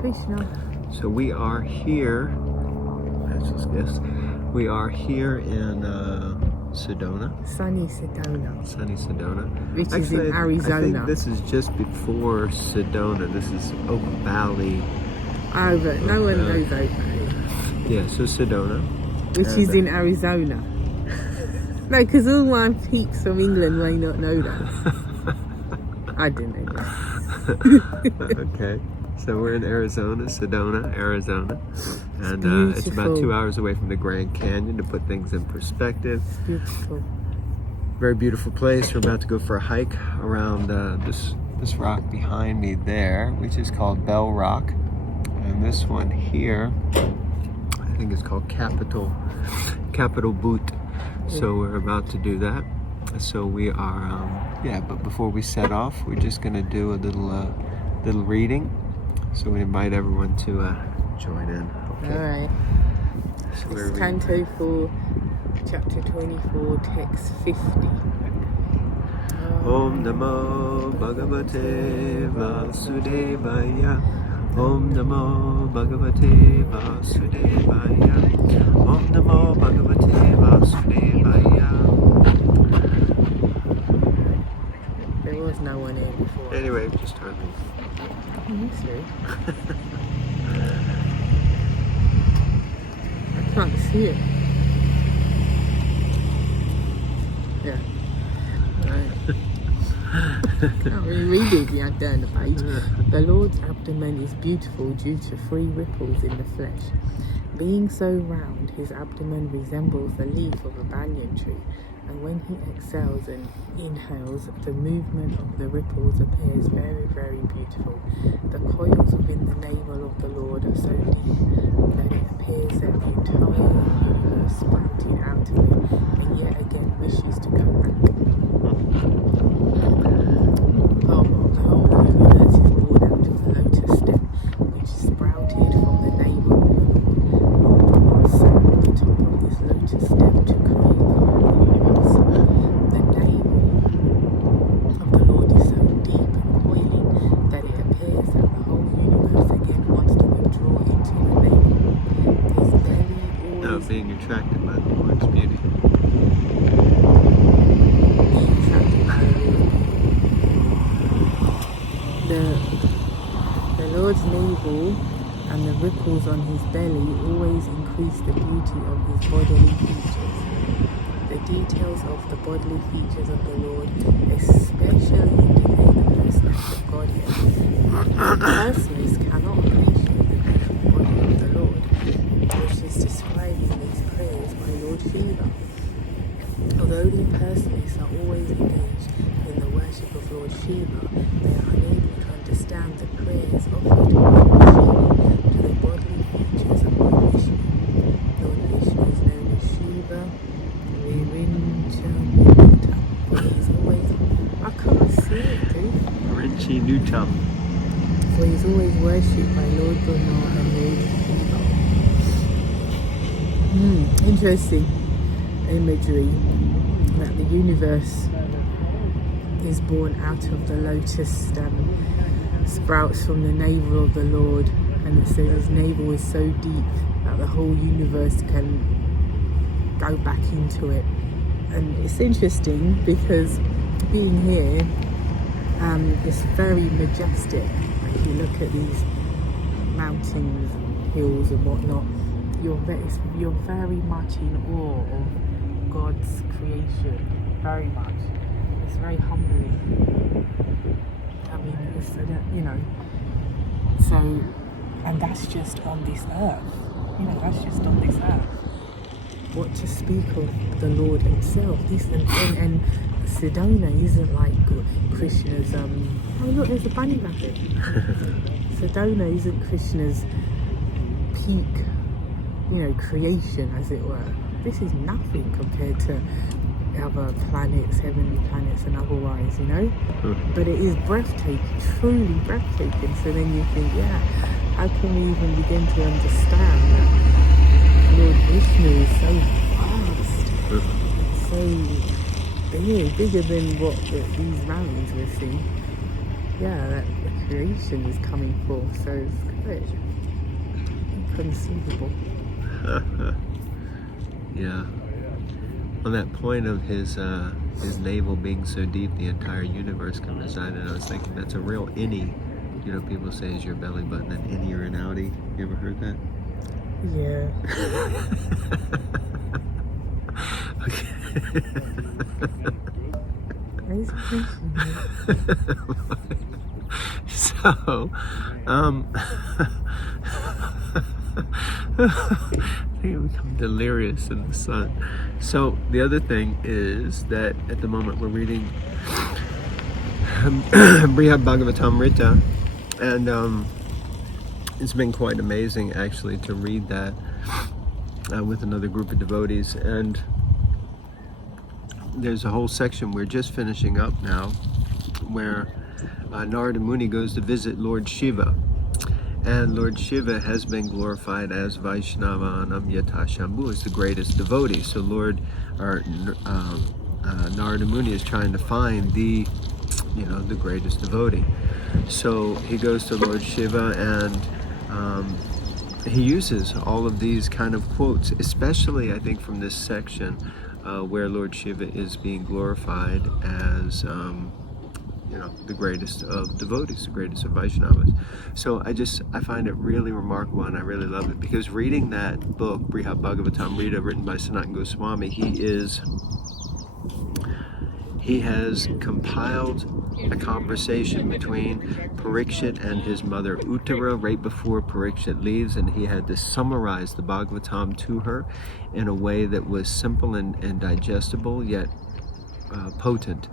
Krishna. So we are here, let's just guess, we are here in Sedona. Sunny Sedona. Sunny Sedona. Which is in Arizona. I think this is just before Sedona. This is Oak Valley. Oh, but no one knows Oak Valley. Yeah, so Sedona. Which is in Arizona. No, because all my peeps from England may not know that. I didn't know that. Okay. So we're in Arizona, Sedona, Arizona. And it's about 2 hours away from the Grand Canyon, to put things in perspective. It's beautiful. Very beautiful place. We're about to go for a hike around this rock behind me there, which is called Bell Rock. And this one here, I think it's called Capitol Butte. So we're about to do that. So we are, but before we set off, we're just going to do a little reading. So we invite everyone to join in. Okay. All right. So it's Canto 4, Chapter 24, Text 50. Om Namo Bhagavate Vasudevaya. Om Namo Bhagavate Vasudevaya. Om Namo Bhagavate Vasudevaya. There was no one in before. Anyway, just turn these. I can't see it. Yeah. Right. Can't really read it if you have down the page. The Lord's abdomen is beautiful due to 3 ripples in the flesh. Being so round, his abdomen resembles the leaf of a banyan tree, and when he exhales and inhales, the movement of the ripples appears very, very beautiful. The coils within the navel of the Lord are so deep that it appears that the entire universe sprouted out of it, and yet again wishes to go back. The whole universe is born out of the lotus stem, which sprouted from the navel of the Lord. Sat on the top of this lotus stem to create the whole universe. The navel of the Lord is so deep and coiling that it appears that the whole universe again wants to withdraw into the navel. His belly always... being attracted by the Lord's beauty. Being attracted by the Lord's beauty. The Lord's navel and the ripples on his belly always increase the beauty of his bodily features. The details of the bodily features of the Lord especially indicate the personage of Godhead. Persons cannot appreciate the beautiful body of the Lord, which is described in these prayers by Lord Shiva. Although the impersonalists are always engaged in the worship of Lord Shiva, they are unable to understand the prayers offered by Lord Shiva to the bodily features of Lord Vishnu. Lord Vishnu is known as Shiva Virincha. For he is always... I can't see it, dude. Rinchi Nutam. For he is always worshipped by Lord Brahma and Lord Shiva. Interesting imagery that the universe is born out of the lotus stem, sprouts from the navel of the Lord, and it says his navel is so deep that the whole universe can go back into it. And it's interesting because being here, it's very majestic. If you look at these mountains and hills and whatnot, you're very much in awe of God's creation. Very much. It's very humbling. I mean, it's, so, and that's just on this earth. That's just on this earth. What to speak of the Lord himself? And Sedona isn't like Krishna's, oh look, there's a bunny rabbit. Sedona isn't Krishna's peak, creation, as it were. This is nothing compared to other planets, heavenly planets and otherwise, But it is breathtaking, truly breathtaking. So then you think, how can we even begin to understand that Lord Vishnu is so vast, so bigger than what these mountains we're seeing. That the creation is coming forth. So spirit. Inconceivable. Yeah. On that point of his navel being so deep, the entire universe can reside in. I was thinking that's a real innie. You know, people say is your belly button an innie or an outie. You ever heard that? Yeah. Okay. Why is he mentioning that? So, I think I become delirious in the sun. So the other thing is that at the moment we're reading Srimad Bhagavatam, and it's been quite amazing actually to read that with another group of devotees. And there's a whole section we're just finishing up now where Narada Muni goes to visit Lord Shiva. And Lord Shiva has been glorified as Vaishnavanam Yata Shambhu, as the greatest devotee. So Narada Muni is trying to find the greatest devotee. So he goes to Lord Shiva, and he uses all of these kind of quotes, especially I think from this section where Lord Shiva is being glorified as the greatest of devotees, the greatest of Vaishnavas. So I find it really remarkable, and I really love it, because reading that book, Srimad Bhagavatam, written by Sanatana Goswami, he has compiled a conversation between Parikshit and his mother Uttara right before Parikshit leaves, and he had to summarize the Bhagavatam to her in a way that was simple and digestible, yet potent.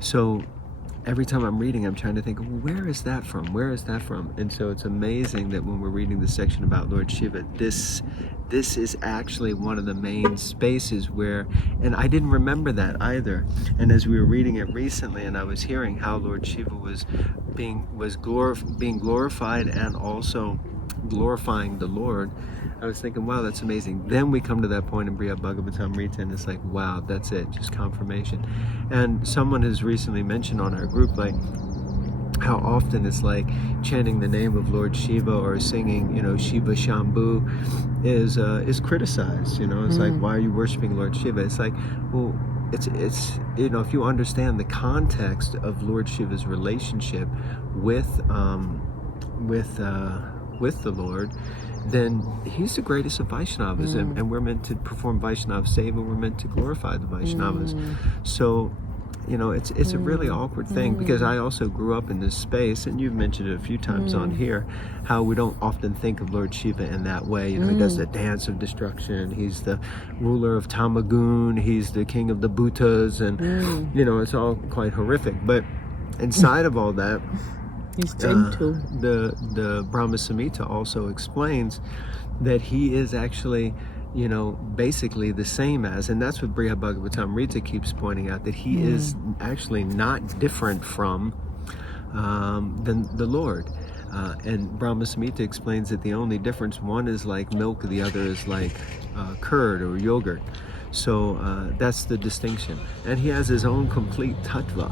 So every time I'm reading, I'm trying to think, where is that from? Where is that from? And so it's amazing that when we're reading the section about Lord Shiva, this is actually one of the main spaces where, and I didn't remember that either. And as we were reading it recently, and I was hearing how Lord Shiva was being glorified and also glorifying the Lord, I was thinking, wow, that's amazing. Then we come to that point in Srimad Bhagavatam Rita, and it's like, wow, that's it, just confirmation. And someone has recently mentioned on our group, like, how often it's like chanting the name of Lord Shiva or singing, Shiva Shambhu is criticized. It's like, why are you worshiping Lord Shiva? It's like, well, it's if you understand the context of Lord Shiva's relationship with the Lord, then he's the greatest of Vaishnavas, and we're meant to perform Vaishnava Seva, we're meant to glorify the Vaishnavas. So, it's a really awkward thing, because I also grew up in this space, and you've mentioned it a few times on here, how we don't often think of Lord Shiva in that way. He does the dance of destruction, he's the ruler of Tamagun, he's the king of the Bhutas, and, it's all quite horrific. But inside of all that, he's gentle. The Brahma Samhita also explains that he is actually, basically the same as, and that's what Srimad Bhagavatam Rita keeps pointing out, that he is actually not different from than the Lord. And Brahma Samhita explains that the only difference, one is like milk, the other is like curd or yogurt. So that's the distinction. And he has his own complete tattva.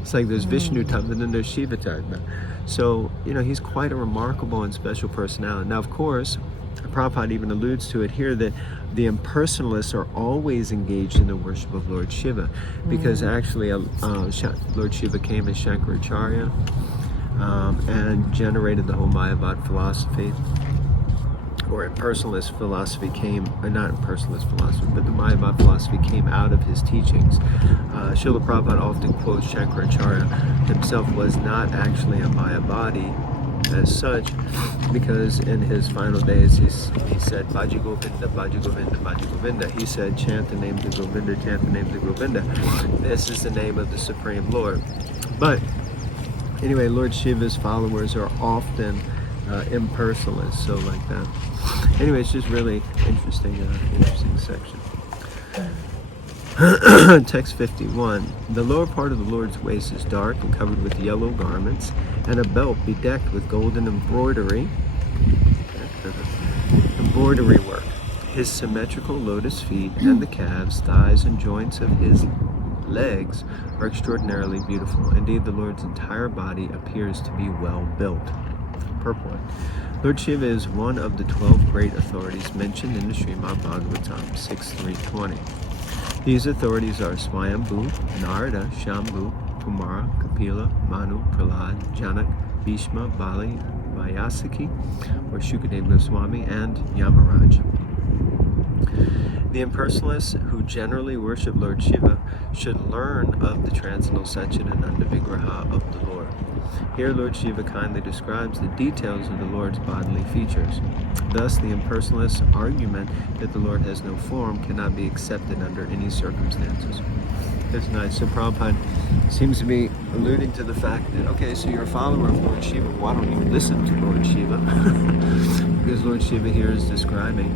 It's like there's Vishnu tattva and then there's Shiva tattva. So, he's quite a remarkable and special personality. Now, of course, Prabhupada even alludes to it here, that the impersonalists are always engaged in the worship of Lord Shiva, because actually Lord Shiva came as Shankaracharya and generated the whole Mayavad philosophy, or impersonalist philosophy came, or not impersonalist philosophy, but the Mayavad philosophy came out of his teachings. Srila Prabhupada often quotes Shankaracharya himself was not actually a Mayavadi as such, because in his final days he said, Bhaji Govinda, Bhaji Govinda, Bhaji Govinda. He said, chant the name of the Govinda, chant the name of the Govinda. This is the name of the Supreme Lord. But anyway, Lord Shiva's followers are often impersonalists, so like that. Anyway, it's just really interesting section. Text 51. The lower part of the Lord's waist is dark and covered with yellow garments, and a belt bedecked with golden embroidery work. His symmetrical lotus feet and the calves, thighs, and joints of his legs are extraordinarily beautiful. Indeed, the Lord's entire body appears to be well built. Purport. Lord Shiva is one of the 12 great authorities mentioned in the Srimad Bhagavatam 6.3.20. These authorities are Swayambhu, Narada, Shambhu, Kumara, Kapila, Manu, Prahlad, Janak, Bhishma, Bali, Vyasaki, or Shukadeva Goswami, and Yamaraj. The impersonalists who generally worship Lord Shiva should learn of the transcendental Satchidananda Vigraha of the Lord. Here Lord Shiva kindly describes the details of the Lord's bodily features. Thus, the impersonalist's argument that the Lord has no form cannot be accepted under any circumstances. That's nice. So Prabhupada seems to be alluding to the fact that, okay, so you're a follower of Lord Shiva, why don't you listen to Lord Shiva? Because Lord Shiva here is describing,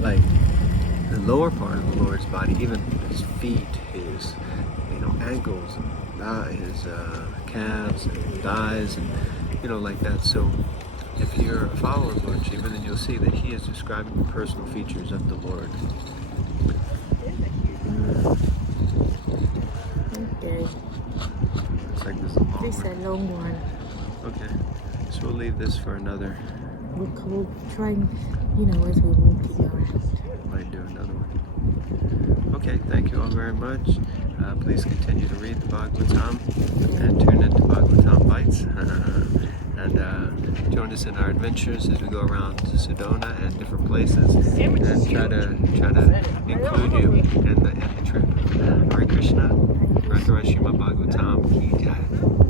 like, the lower part of the Lord's body, even his feet, his ankles, and his calves, and thighs, and like that. So if you're a follower of Lord Shiva, then you'll see that he is describing the personal features of the Lord. Okay. Looks like this is a long This is a long one. Okay, so we'll leave this for another. We'll try and, as we're walking around. Might do another one. Okay, thank you all very much. Please continue to read the Bhagavatam and tune into Bhagavatam Bites. And join us in our adventures as we go around to Sedona and different places, and try to include you in the trip. Hare Krishna. Srimad Bhagavatam Ki Jai.